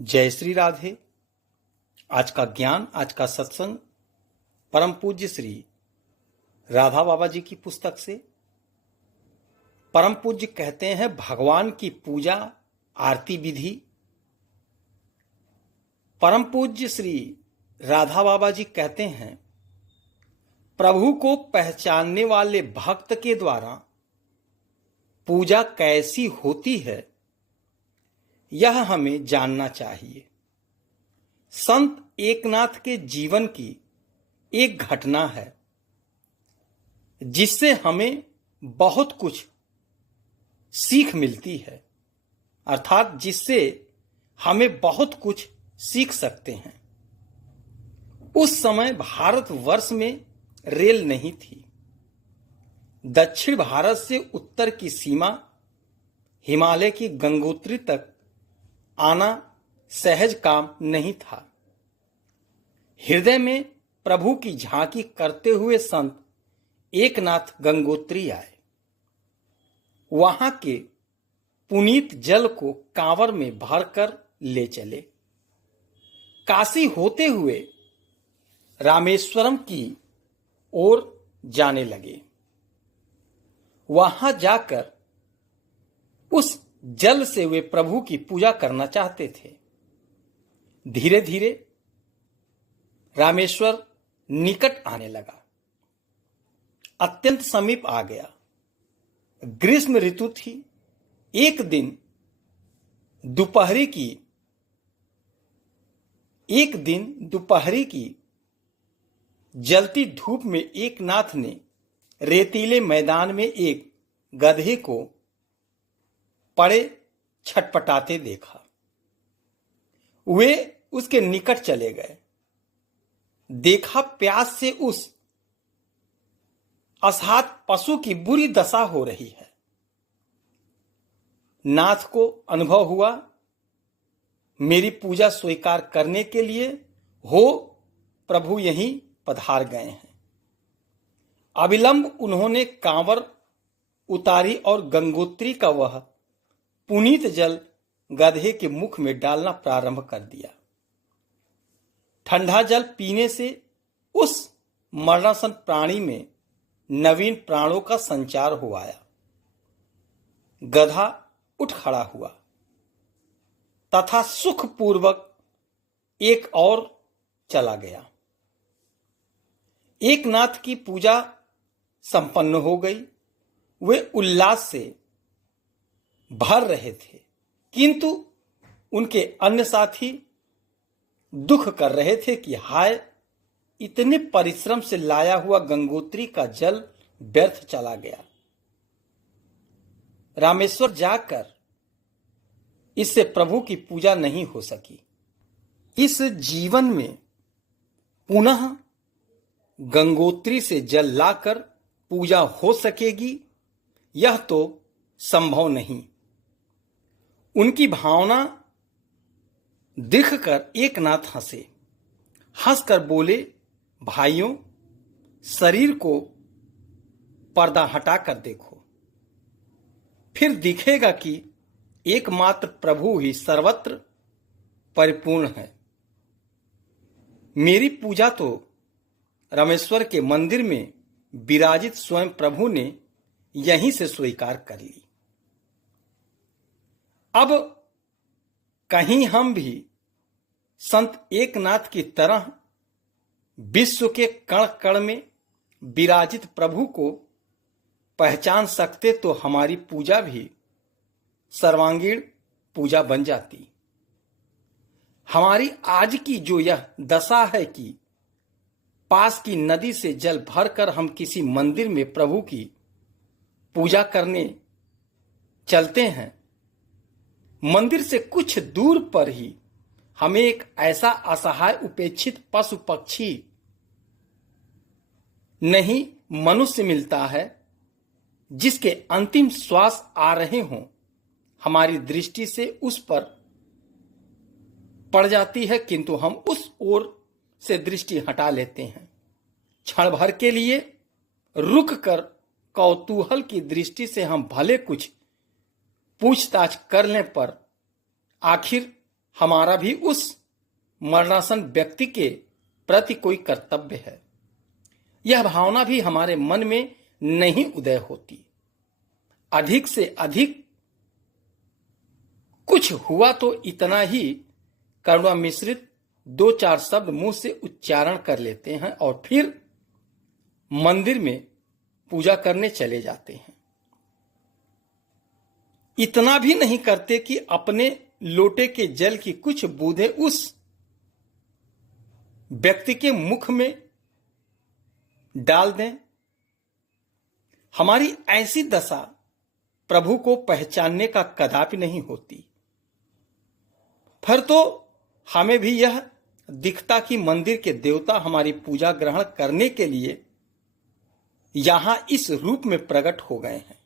जय श्री राधे। आज का ज्ञान, आज का सत्संग परम पूज्य श्री राधा बाबा जी की पुस्तक से। परम पूज्य कहते हैं, भगवान की पूजा आरती विधि। परम पूज्य श्री राधा बाबा जी कहते हैं, प्रभु को पहचानने वाले भक्त के द्वारा पूजा कैसी होती है, यह हमें जानना चाहिए। संत एकनाथ के जीवन की एक घटना है जिससे हमें बहुत कुछ सीख मिलती है, अर्थात जिससे हमें बहुत कुछ सीख सकते हैं। उस समय भारतवर्ष में रेल नहीं थी। दक्षिण भारत से उत्तर की सीमा हिमालय की गंगोत्री तक आना सहज काम नहीं था। हृदय में प्रभु की झांकी करते हुए संत एकनाथ गंगोत्री आए। वहां के पुनीत जल को कांवर में भरकर ले चले। काशी होते हुए रामेश्वरम की ओर जाने लगे। वहां जाकर उस जल से वे प्रभु की पूजा करना चाहते थे। धीरे धीरे रामेश्वर निकट आने लगा, अत्यंत समीप आ गया। ग्रीष्म ऋतु थी। एक दिन दोपहरी की जलती धूप में एकनाथ ने रेतीले मैदान में एक गधे को पड़े छटपटाते देखा। वे उसके निकट चले गए। देखा प्यास से उस असहाय पशु की बुरी दशा हो रही है। नाथ को अनुभव हुआ, मेरी पूजा स्वीकार करने के लिए प्रभु यहीं पधार गए हैं। अविलंब उन्होंने कांवर उतारी और गंगोत्री का वह पुनीत जल गधे के मुख में डालना प्रारंभ कर दिया। ठंडा जल पीने से उस मरणासन प्राणी में नवीन प्राणों का संचार हो आया। गधा उठ खड़ा हुआ तथा सुखपूर्वक एक और चला गया। एकनाथ की पूजा संपन्न हो गई। वे उल्लास से भर रहे थे, किंतु उनके अन्य साथी दुख कर रहे थे कि हाय, इतने परिश्रम से लाया हुआ गंगोत्री का जल व्यर्थ चला गया। रामेश्वर जाकर इससे प्रभु की पूजा नहीं हो सकी। इस जीवन में पुनः गंगोत्री से जल लाकर पूजा हो सकेगी, यह तो संभव नहीं। उनकी भावना देखकर एकनाथ हंसे। हंसकर बोले, भाइयों, शरीर को पर्दा हटाकर देखो, फिर दिखेगा कि एकमात्र प्रभु ही सर्वत्र परिपूर्ण है। मेरी पूजा तो रामेश्वर के मंदिर में विराजित स्वयं प्रभु ने यहीं से स्वीकार कर ली। अब कहीं हम भी संत एकनाथ की तरह विश्व के कण कण में विराजित प्रभु को पहचान सकते तो हमारी पूजा भी सर्वांगीण पूजा बन जाती। हमारी आज की जो यह दशा है कि पास की नदी से जल भरकर हम किसी मंदिर में प्रभु की पूजा करने चलते हैं, मंदिर से कुछ दूर पर ही हमें एक ऐसा असहाय उपेक्षित पशु पक्षी नहीं मनुष्य मिलता है जिसके अंतिम श्वास आ रहे हों। हमारी दृष्टि से उस पर पड़ जाती है, किंतु हम उस ओर से दृष्टि हटा लेते हैं। क्षण भर के लिए रुक कर कौतूहल की दृष्टि से हम भले कुछ पूछताछ करने पर आखिर हमारा भी उस मरणासन व्यक्ति के प्रति कोई कर्तव्य है। यह भावना भी हमारे मन में नहीं उदय होती। अधिक से अधिक कुछ हुआ तो इतना ही करुणा मिश्रित 2-4 शब्द मुंह से उच्चारण कर लेते हैं और फिर मंदिर में पूजा करने चले जाते हैं। इतना भी नहीं करते कि अपने लोटे के जल की कुछ बूंदें उस व्यक्ति के मुख में डाल दें। हमारी ऐसी दशा प्रभु को पहचानने का कदापि नहीं होती। फिर तो हमें भी यह दिखता कि मंदिर के देवता हमारी पूजा ग्रहण करने के लिए यहां इस रूप में प्रकट हो गए हैं,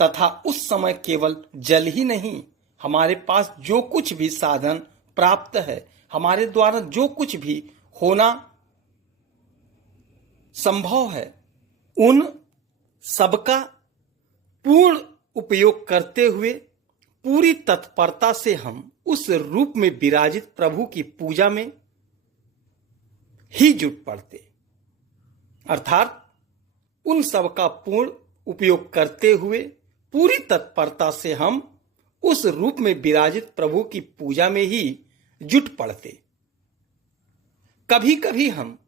तथा उस समय केवल जल ही नहीं, हमारे पास जो कुछ भी साधन प्राप्त है, हमारे द्वारा जो कुछ भी होना संभव है, उन सबका पूर्ण उपयोग करते हुए पूरी तत्परता से हम उस रूप में विराजित प्रभु की पूजा में ही जुट पड़ते। अर्थात उन सबका पूर्ण उपयोग करते हुए पूरी तत्परता से हम उस रूप में विराजित प्रभु की पूजा में ही जुट पड़ते। कभी कभी हम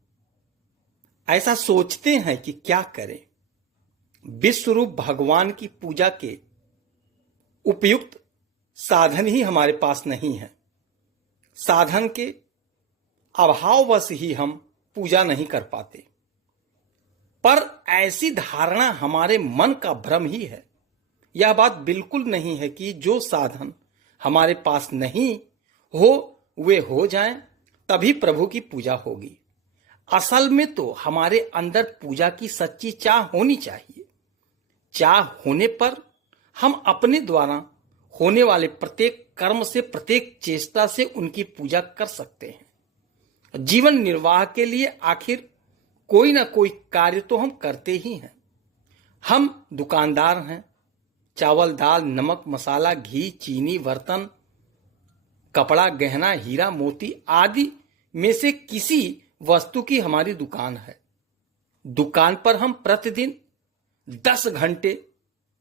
ऐसा सोचते हैं कि क्या करें, विश्वरूप भगवान की पूजा के उपयुक्त साधन ही हमारे पास नहीं है। साधन के अभाववश ही हम पूजा नहीं कर पाते। पर ऐसी धारणा हमारे मन का भ्रम ही है। यह बात बिल्कुल नहीं है कि जो साधन हमारे पास नहीं हो वे हो जाएं तभी प्रभु की पूजा होगी। असल में तो हमारे अंदर पूजा की सच्ची चाह होनी चाहिए। चाह होने पर हम अपने द्वारा होने वाले प्रत्येक कर्म से, प्रत्येक चेष्टा से उनकी पूजा कर सकते हैं। जीवन निर्वाह के लिए आखिर कोई ना कोई कार्य तो हम करते ही हैं। हम दुकानदार हैं। चावल, दाल, नमक, मसाला, घी, चीनी, बर्तन, कपड़ा, गहना, हीरा, मोती आदि में से किसी वस्तु की हमारी दुकान है। दुकान पर हम प्रतिदिन 10 घंटे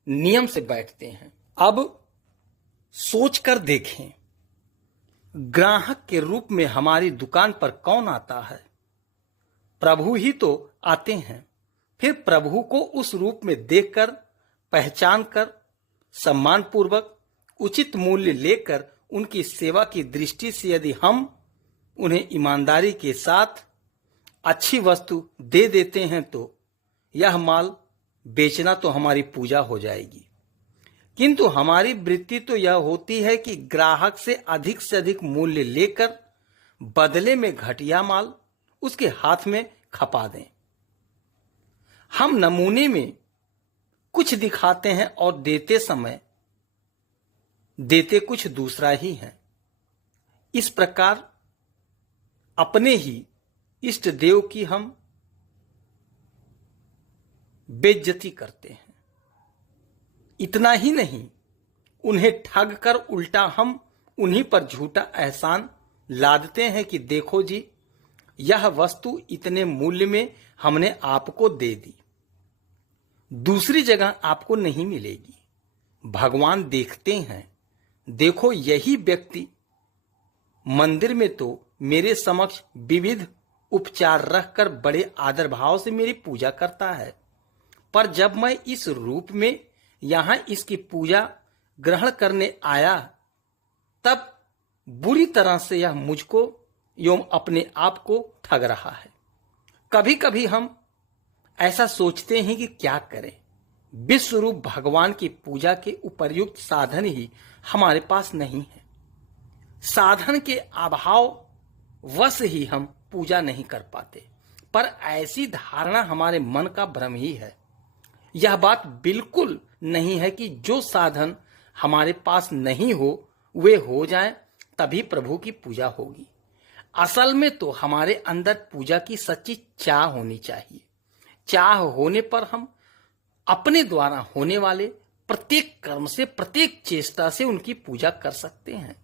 नियम से बैठते हैं। अब सोचकर देखें, ग्राहक के रूप में हमारी दुकान पर कौन आता है? प्रभु ही तो आते हैं। फिर प्रभु को उस रूप में देखकर, पहचान कर, सम्मान पूर्वक, उचित मूल्य लेकर उनकी सेवा की दृष्टि से यदि हम उन्हें ईमानदारी के साथ अच्छी वस्तु दे देते हैं तो यह माल बेचना तो हमारी पूजा हो जाएगी। किंतु हमारी वृत्ति तो यह होती है कि ग्राहक से अधिक मूल्य लेकर बदले में घटिया माल उसके हाथ में खपा दें। हम नमूने में कुछ दिखाते हैं और देते समय देते कुछ दूसरा ही है। इस प्रकार अपने ही इष्ट देव की हम बेइज्जती करते हैं। इतना ही नहीं, उन्हें ठग कर उल्टा हम उन्हीं पर झूठा एहसान लादते हैं कि देखो जी, यह वस्तु इतने मूल्य में हमने आपको दे दी, दूसरी जगह आपको नहीं मिलेगी। भगवान देखते हैं, देखो यही व्यक्ति मंदिर में तो मेरे समक्ष विविध उपचार रखकर बड़े आदर भाव से मेरी पूजा करता है, पर जब मैं इस रूप में यहां इसकी पूजा ग्रहण करने आया तब बुरी तरह से यह मुझको एवं अपने आप को ठग रहा है। कभी कभी हम ऐसा सोचते हैं कि क्या करें, विश्वरूप भगवान की पूजा के उपर्युक्त साधन ही हमारे पास नहीं है। साधन के अभाव वश ही हम पूजा नहीं कर पाते। पर ऐसी धारणा हमारे मन का भ्रम ही है। यह बात बिल्कुल नहीं है कि जो साधन हमारे पास नहीं हो वे हो जाएं तभी प्रभु की पूजा होगी। असल में तो हमारे अंदर पूजा की सच्ची चाह होनी चाहिए। चाह होने पर हम अपने द्वारा होने वाले प्रत्येक कर्म से, प्रत्येक चेष्टा से उनकी पूजा कर सकते हैं।